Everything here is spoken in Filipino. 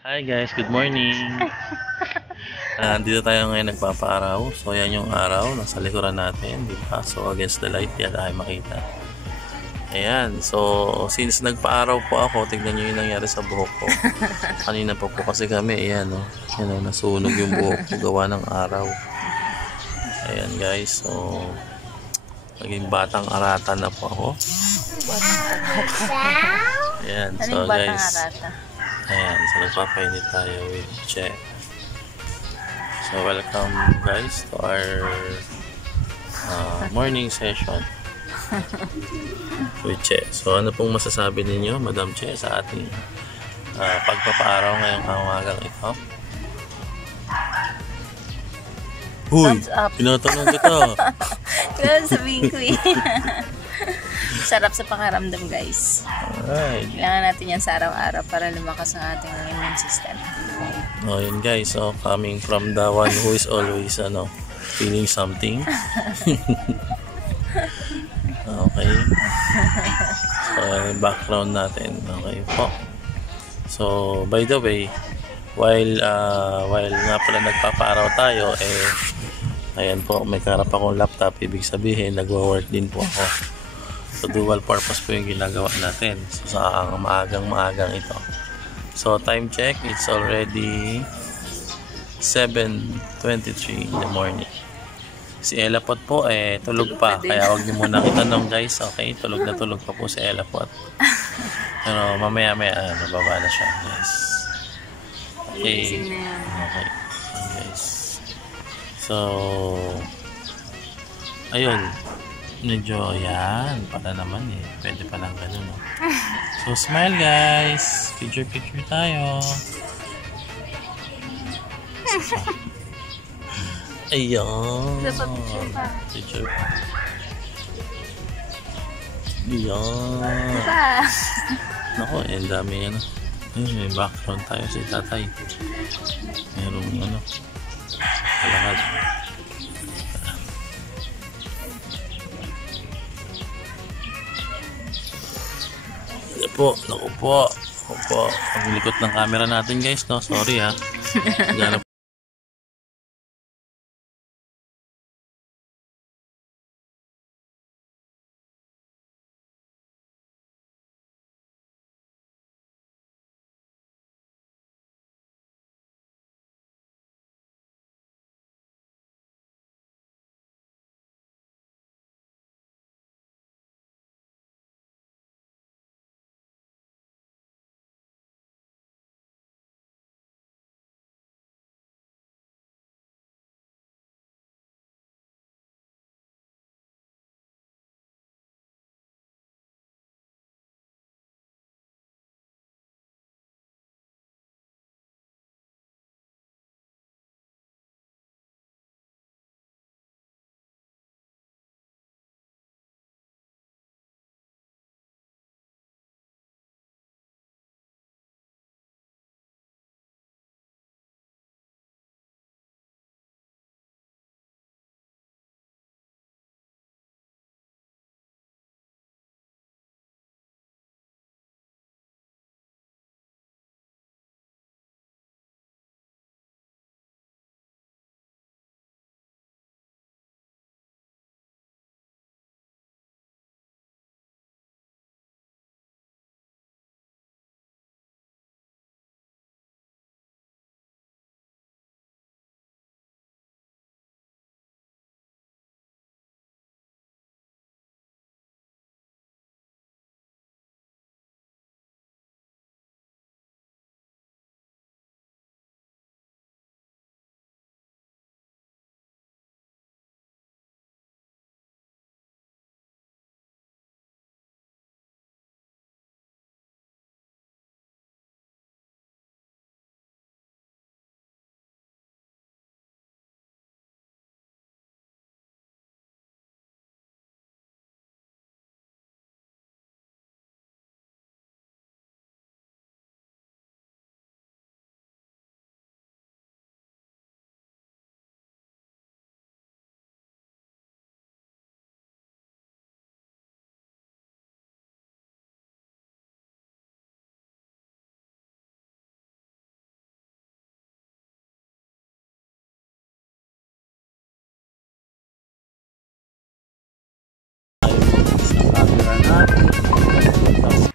Hi guys, good morning. Dito tayo ngayon nagpapaaraw. So yan yung araw nasa likuran natin, di ba? So against the light, yan tayo makita. Ayan, so since nagpaaraw po ako, tignan nyo yung nangyari sa buhok ko. Kanina pa po kasi kami, ayan o. Yan o, nasunog yung buhok ko gawa ng araw. Ayan guys, so naging batang aratan na po ako. Ayan, so guys. Ayan, so nagpapainit tayo with Che. So welcome guys to our morning session with Che. So ano pong masasabi ninyo, Madam Che, sa ating pagpapaaraw ngayong umagang ito? Huy! Tinatanong kita! Kaya sabihin ko eh. Sarap sa pakaramdam guys. Alright. Kailangan natin yan sa araw-araw para lumakas ang ating immune system. Oh, yun guys. So coming from the one who is always feeling something. Okay. So background natin. Okay po. So by the way, while nga pala nagpapaaraw tayo, ayan po, may karap akong laptop. Ibig sabihin, nagwo-work din po ako. So dual purpose po yung ginagawa natin. So sa maagang ito. So time check, it's already 7:23 in the morning. Si Elapot po tulog pa, kaya wag niyo muna itanong guys. Okay, tulog pa po si Elapot. Pero mamaya nababa na siya guys. Okay. Okay guys. So ayun, medyo yan para naman pwede pa lang ganun So smile guys, picture tayo. Ayan, picture pa. Ayan. Naku, ang dami may background tayo si tatay. Merong kalahad. Naku po. Ang likot ng camera natin guys, no? Sorry ha. natin. Tapos